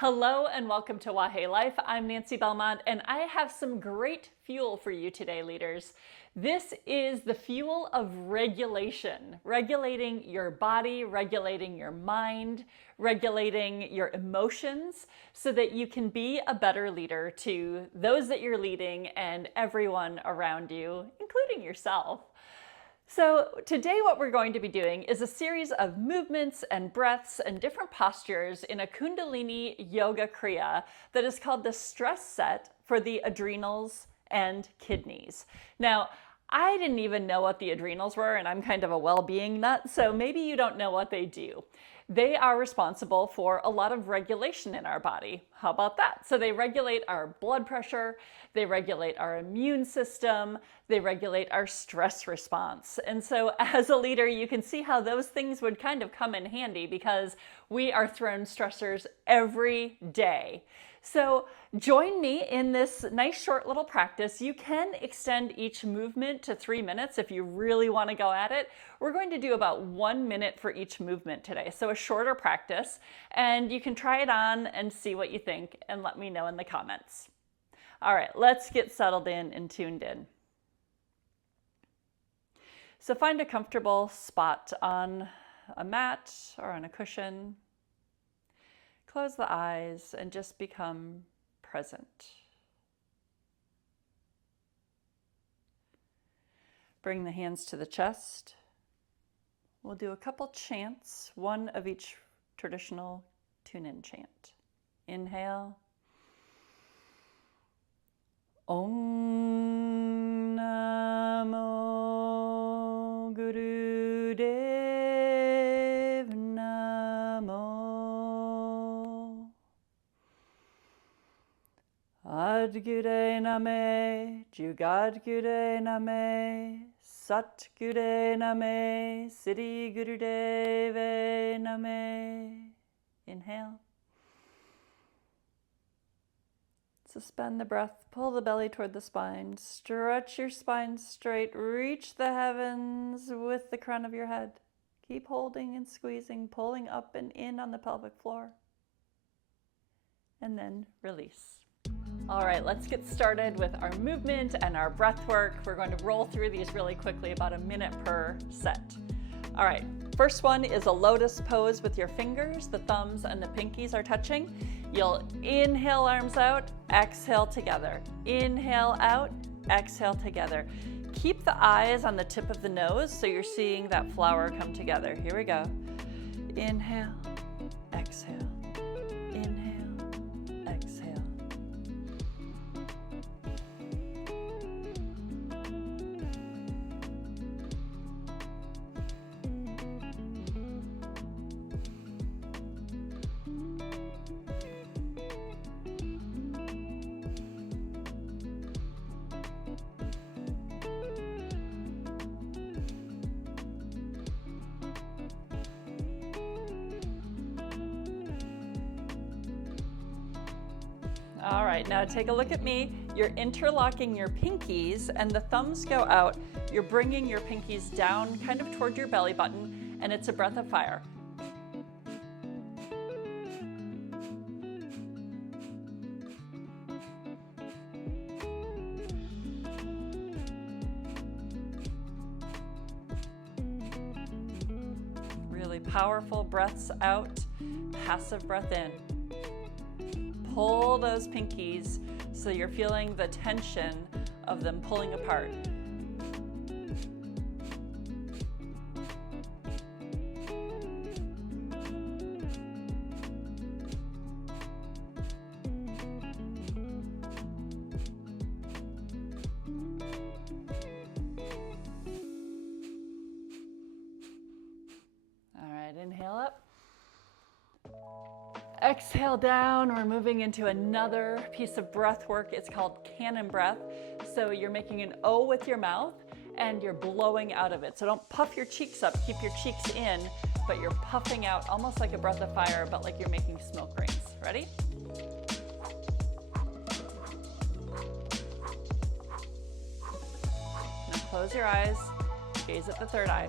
Hello and welcome to Wahe Life. I'm Nancy Belmont and I have some great fuel for you today, leaders. This is the fuel of regulation, regulating your body, regulating your mind, regulating your emotions so that you can be a better leader to those that you're leading and everyone around you, including yourself. So today what we're going to be doing is a series of movements and breaths and different postures in a Kundalini Yoga Kriya that is called the stress set for the adrenals and kidneys. Now, I didn't even know what the adrenals were, and I'm kind of a well-being nut, so maybe you don't know what they do. They are responsible for a lot of regulation in our body. How about that? So they regulate our blood pressure, they regulate our immune system, they regulate our stress response. And so as a leader, you can see how those things would kind of come in handy because we are thrown stressors every day. So join me in this nice short little practice. You can extend each movement to 3 minutes if you really want to go at it. We're going to do about 1 minute for each movement today, so a shorter practice, and you can try it on and see what you think and let me know in the comments. All right, let's get settled in and tuned in. So find a comfortable spot on a mat or on a cushion. Close the eyes and just become present. Bring the hands to the chest. We'll do a couple chants, one of each traditional tune-in chant. Inhale. Om Namo Guru Dev Namo Adgure Name Jugadgure Name Sat Gure Name Siddhi Gurudeve Name. Inhale. Suspend the breath, pull the belly toward the spine, stretch your spine straight, reach the heavens with the crown of your head. Keep holding and squeezing, pulling up and in on the pelvic floor. And then release. All right, let's get started with our movement and our breath work. We're going to roll through these really quickly, about a minute per set. All right, first one is a lotus pose with your fingers. The thumbs and the pinkies are touching. You'll inhale, arms out, exhale together. Inhale out, exhale together. Keep the eyes on the tip of the nose so you're seeing that flower come together. Here we go. Inhale, exhale. Inhale, exhale. All right, now take a look at me. You're interlocking your pinkies and the thumbs go out. You're bringing your pinkies down kind of toward your belly button, and it's a breath of fire. Really powerful breaths out, passive breath in. Pull those pinkies so you're feeling the tension of them pulling apart. All right, inhale up. Exhale down. We're moving into another piece of breath work. It's called cannon breath. So you're making an O with your mouth and you're blowing out of it. So don't puff your cheeks up, keep your cheeks in, but you're puffing out almost like a breath of fire, but like you're making smoke rings. Ready? Now close your eyes, gaze at the third eye.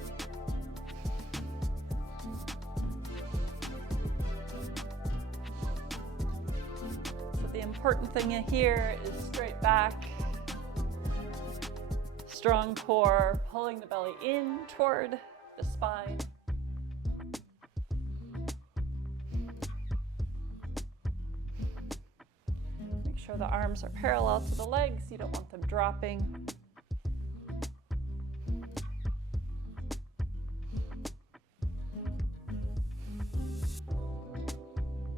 important thing here is straight back, strong core, pulling the belly in toward the spine. Make sure the arms are parallel to the legs. You don't want them dropping.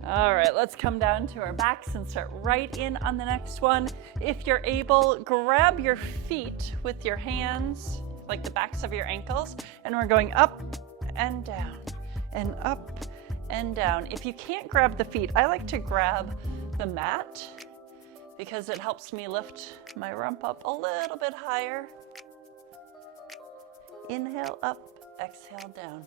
All right, let's come down to our backs and start right in on the next one. If you're able, grab your feet with your hands, like the backs of your ankles, and we're going up and down and up and down. If you can't grab the feet, I like to grab the mat because it helps me lift my rump up a little bit higher. Inhale up, exhale down.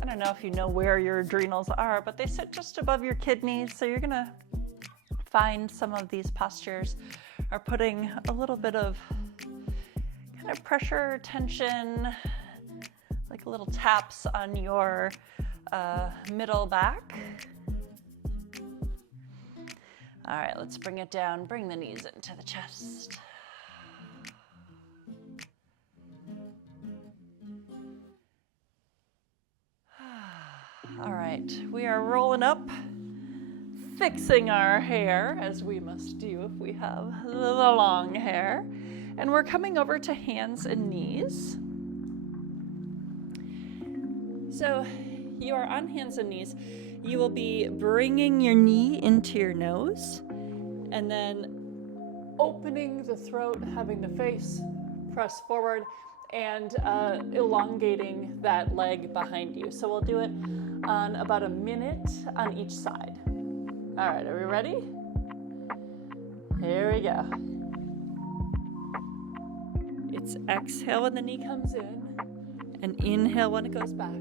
I don't know if you know where your adrenals are, but they sit just above your kidneys. So you're gonna find some of these postures are putting a little bit of kind of pressure, tension, like little taps on your middle back. All right, let's bring it down. Bring the knees into the chest. All right, we are rolling up, fixing our hair, as we must do if we have the long hair. And we're coming over to hands and knees. So you are on hands and knees. You will be bringing your knee into your nose and then opening the throat, having the face press forward and elongating that leg behind you. So we'll do it on about a minute on each side. All right, are we ready? Here we go. It's exhale when the knee comes in and inhale when it goes back.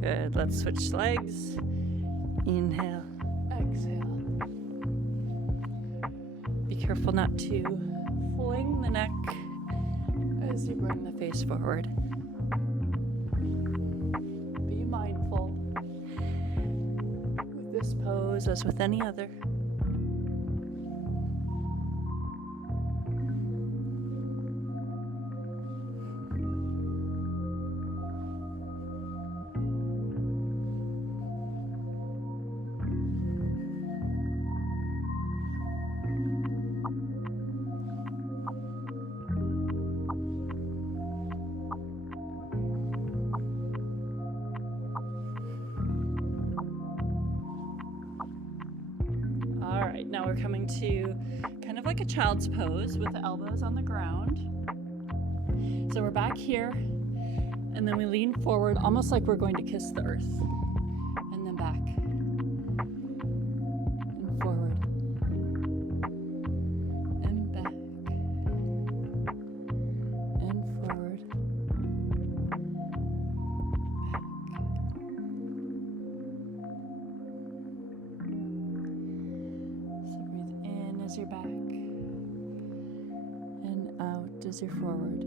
Good, let's switch legs. Inhale, exhale. Be careful not to fling the neck as you bring the face forward. Be mindful with this pose as with any other. Now we're coming to kind of like a child's pose with the elbows on the ground. So we're back here, and then we lean forward almost like we're going to kiss the earth. And then back. And forward. And back. And forward. As you're back and out as you're forward.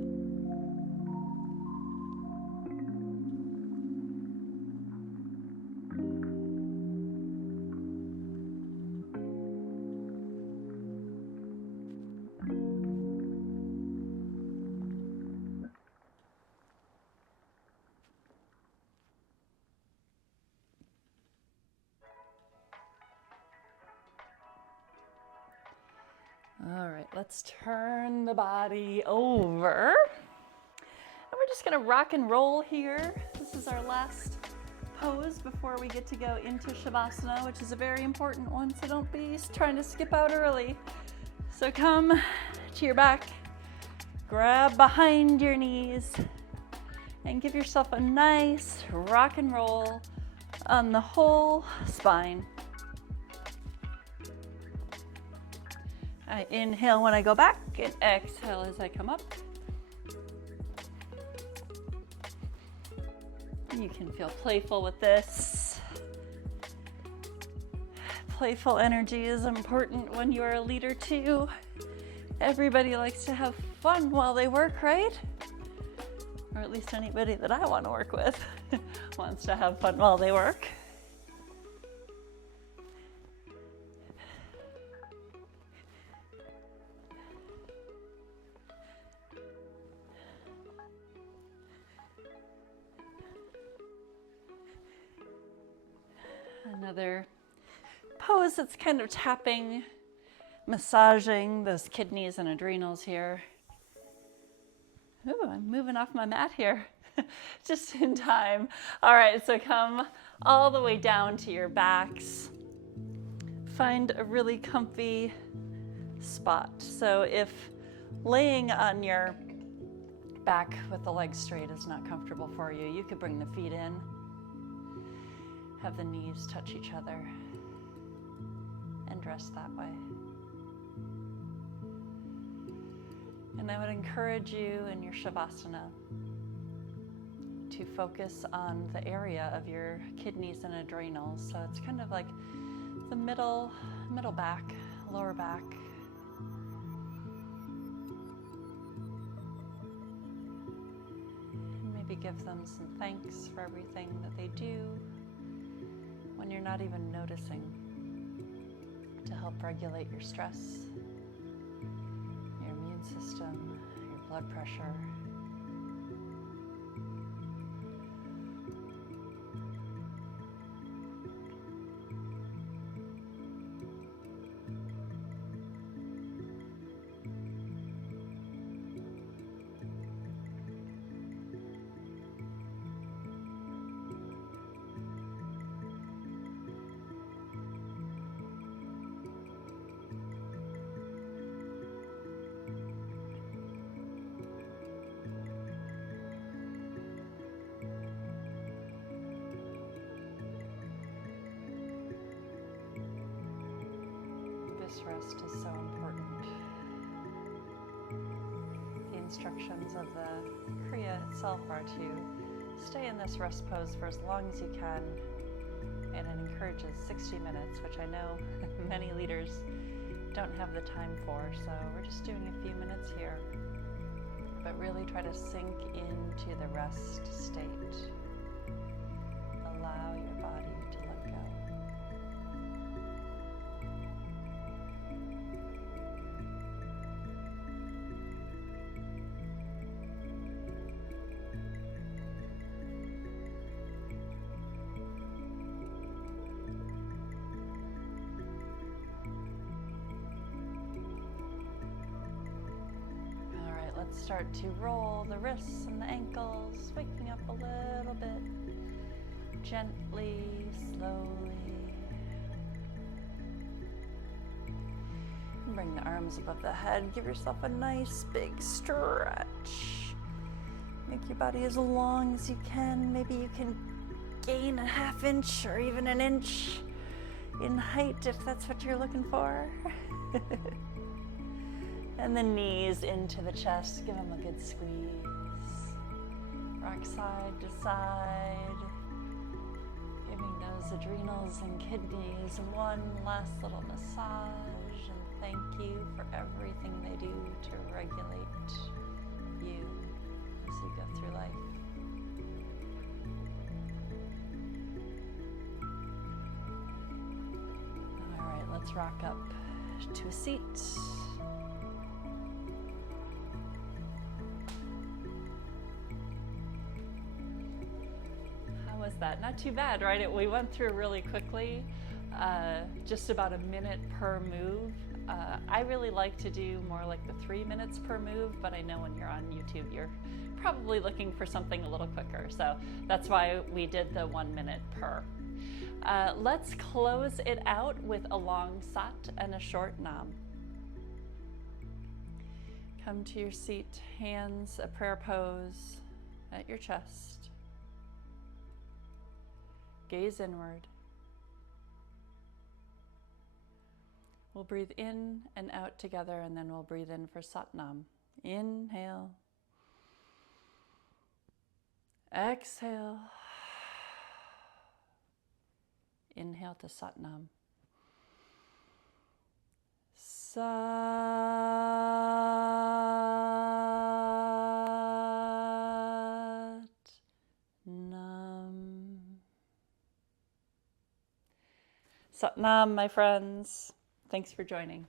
All right, let's turn the body over. And we're just gonna rock and roll here. This is our last pose before we get to go into Shavasana, which is a very important one, so don't be trying to skip out early. So come to your back, grab behind your knees, and give yourself a nice rock and roll on the whole spine. I inhale when I go back and exhale as I come up. You can feel playful with this. Playful energy is important when you are a leader too. Everybody likes to have fun while they work, right? Or at least anybody that I want to work with wants to have fun while they work. Another pose that's kind of tapping, massaging those kidneys and adrenals here. Ooh, I'm moving off my mat here, just in time. All right, so come all the way down to your backs. Find a really comfy spot. So if laying on your back with the legs straight is not comfortable for you, you could bring the feet in. Have the knees touch each other and rest that way. And I would encourage you in your Shavasana to focus on the area of your kidneys and adrenals. So it's kind of like the middle back, lower back. And maybe give them some thanks for everything that they do when you're not even noticing, to help regulate your stress, your immune system, your blood pressure. This rest is so important. The instructions of the Kriya itself are to stay in this rest pose for as long as you can, and it encourages 60 minutes, which I know many leaders don't have the time for, so we're just doing a few minutes here, but really try to sink into the rest state. Allow your body to let go. Let's start to roll the wrists and the ankles, waking up a little bit, gently, slowly. And bring the arms above the head. Give yourself a nice big stretch. Make your body as long as you can. Maybe you can gain a half inch or even an inch in height if that's what you're looking for. And the knees into the chest, give them a good squeeze. Rock side to side. Giving those adrenals and kidneys one last little massage. And thank you for everything they do to regulate you as you go through life. All right, let's rock up to a seat. Was that not too bad, right? We went through really quickly, just about a minute per move. I really like to do more like the 3 minutes per move, but I know when you're on YouTube, you're probably looking for something a little quicker. So that's why we did the 1 minute per. Let's close it out with a long sat and a short nam. Come to your seat, hands, a prayer pose at your chest. Gaze inward. We'll breathe in and out together, and then we'll breathe in for Satnam. Inhale. Exhale. Inhale to Satnam. Satnam, my friends. Thanks for joining.